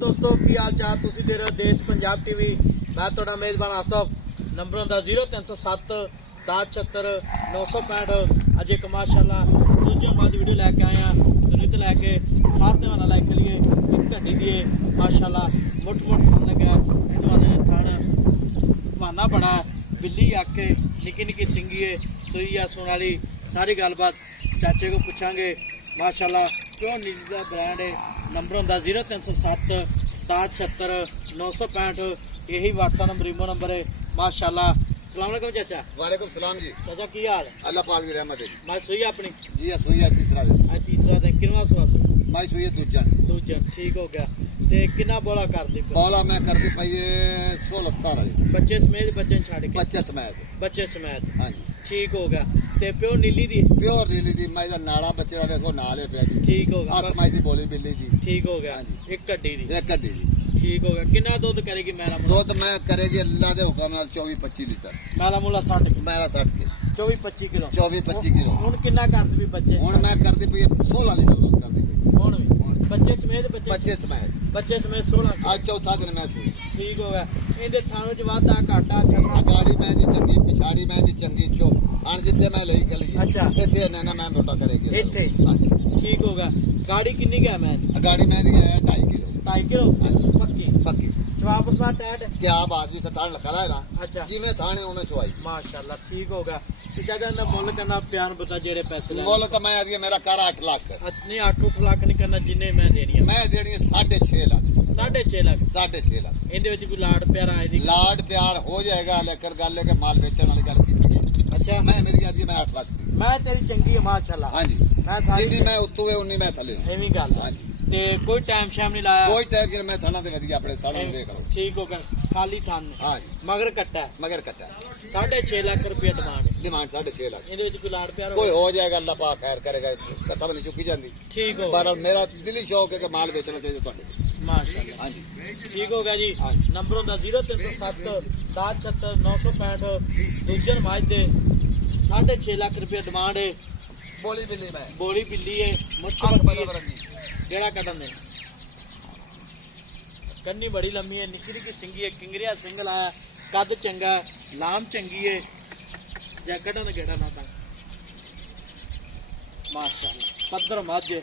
दोस्तों की हाल चाल तुसी दे रहे देश पंजाब टीवी। मैं थोड़ा मेजबान आसफ। नंबर होंदा 0307 1076 965। अज एक माशाल्लाह दूजी बाद वीडियो लैके आए हैं सुनीत लैके साथ वाला लैके लिए एक घटी दिए माशाल्लाह मुठ थान लगे हिंदुआने थान बहाना बड़ा बिल्ली आके निकी निकी सिंगी है सुई है सुन वाली सारी गलबात चाचे को पूछांगे माशाल्लाह क्यों नीली का ब्रांड है। नंबर होंदा 0307 1076 965। यही व्हाट्सएप नंबर इमो नंबर है माशाल्लाह। सलाम अलैकुम चाचा। वालेकुम सलाम जी। चाचा की हाल? अल्लाह पाक की रहमत है जी। मैं सुई अपनी जी सुई है तीसरा दिन। आज तीसरा दिन किनवा स्वास मैं सुई है दूजन ठीक हो गया। ते कितना बोला कर दी बोला मैं कर दी पाई 16 17 वाली बच्चे समेत बच्चे छाड़ के बच्चे समेत हां जी ठीक हो गया। ते प्योर नीली दी मैं दा नाड़ा बच्चे दा देखो नाल है पिया जी। ठीक हो गया। आठ माई दी बोली बिल्ली जी ठीक हो गया। हां जी एक कड्डी दी ठीक हो गया। कितना दूध करेगी मेरा दूध मैं करेगी अल्लाह दे हुक्म नाल 24 25 लीटर। मेरा मुला 60 मेरा 60 के 24 25 किलो 24 25 किलो। हुन कितना कर दी बच्चे? हुन मैं कर दी पई 16 लीटर दूध कर दी पई। हुन बच्चे समेत बच्चे समेत 16 आज चौथा दिन मैं सुई ठीक हो गया। इहदे थानों च वाधा घाटा छक्का गाड़ी मैं दी चंगी पिछाड़ी मैं दी चंगी चुप आन जिथे मैं लई गली अच्छा इथे ना मैं मोटा करेगी इथे ठीक हो गया। गाड़ी कितनी गया मैं गाड़ी मैं दी है 2.5 किलो 2.5 किलो पक्की जवाब उसमें टैट क्या बात जी थान लखा है ना अच्छा जिਵੇਂ थाने उमे चुवाई माशाल्लाह ठीक हो गया। चाचा ना मुल करना प्यार बता जेड़े पैसे मुल तो मैं आदि मेरा कर 8 लाख नहीं 8 लाख नहीं करना जिन्ने मैं देनी है मैं देनी है 6.5 लाख 6.5 लाख 6.5 लाख। इनदे विच कोई लाड प्यार आए दी लाड प्यार हो जाएगा लेकर गल है कि माल बेचने वाली गल की अच्छा मैं मेरी आदि मैं 8 लाख मैं तेरी चंगी है माशाल्लाह। हां जी मैं सारी जिन्नी मैं उत्तू है उन्नी मैं थले एवी गल हां जी ते कोई टाइम शाम नहीं लाया कोई टाइम कि मैं थाना ते वधिया अपने थाना देख लो ठीक हो गया। खाली थान हां जी मगर कट्टा मगर कट्टा 6.5 लाख रुपया डिमांड 6.5 लाख। इहदे विच कोई लाड प्यार कोई हो जाएगा अल्लाह पाक खैर करेगा कसम नहीं चुकी जाती ठीक हो पर मेरा दिली शौक है कि माल बेचना चाहिए ਤੁਹਾਡੇ माशाल्लाह हां जी ठीक हो गया जी। हाँ। नंबर होंदा 0307 1076 965 दूजन माज दे 6.5 लाख रुपया डिमांड है। बोली बिल्ली मैं बोली बिल्ली है मुछ जेड़ा कदम है कन्नी बड़ी लम्मी है निकली की सिंगी है किंगरिया सिंगल आया कद चंगा लाम चंगी है जैकटा ने गेड़ा ना था माशाल्लाह पत्थर माझे